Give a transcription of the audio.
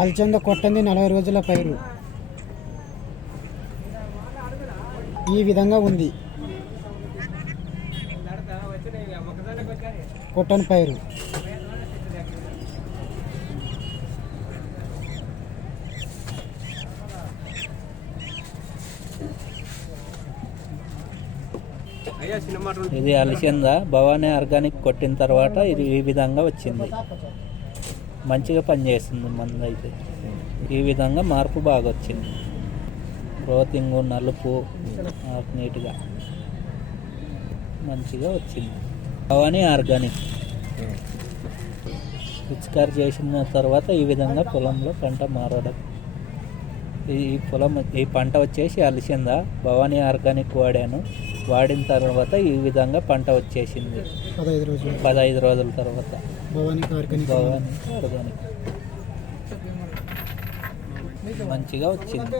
అలచంద కొట్టంది 40 రోజుల పైరు ఈ విధంగా ఉంది. కొట్టని పైరు ఇది అలసింద భవానీ ఆర్గానిక్ కొట్టిన తర్వాత ఇది ఈ విధంగా వచ్చింది. మంచిగా పనిచేస్తుంది మందు అయితే. ఈ విధంగా మార్పు బాగా వచ్చింది. గ్రోతింగ్ నలుపు నీట్గా మంచిగా వచ్చింది. భవానీ ఆర్గానిక్ పిచికారి చేసిన తర్వాత ఈ విధంగా పొలంలో పంట మారడం. ఈ పంట వచ్చేసి అలసింద భవానీ ఆర్గానిక్ వాడిన తర్వాత ఈ విధంగా పంట వచ్చేసింది 15 రోజుల తర్వాత. భవానీ ఆర్గానిక్ మంచిగా వచ్చింది.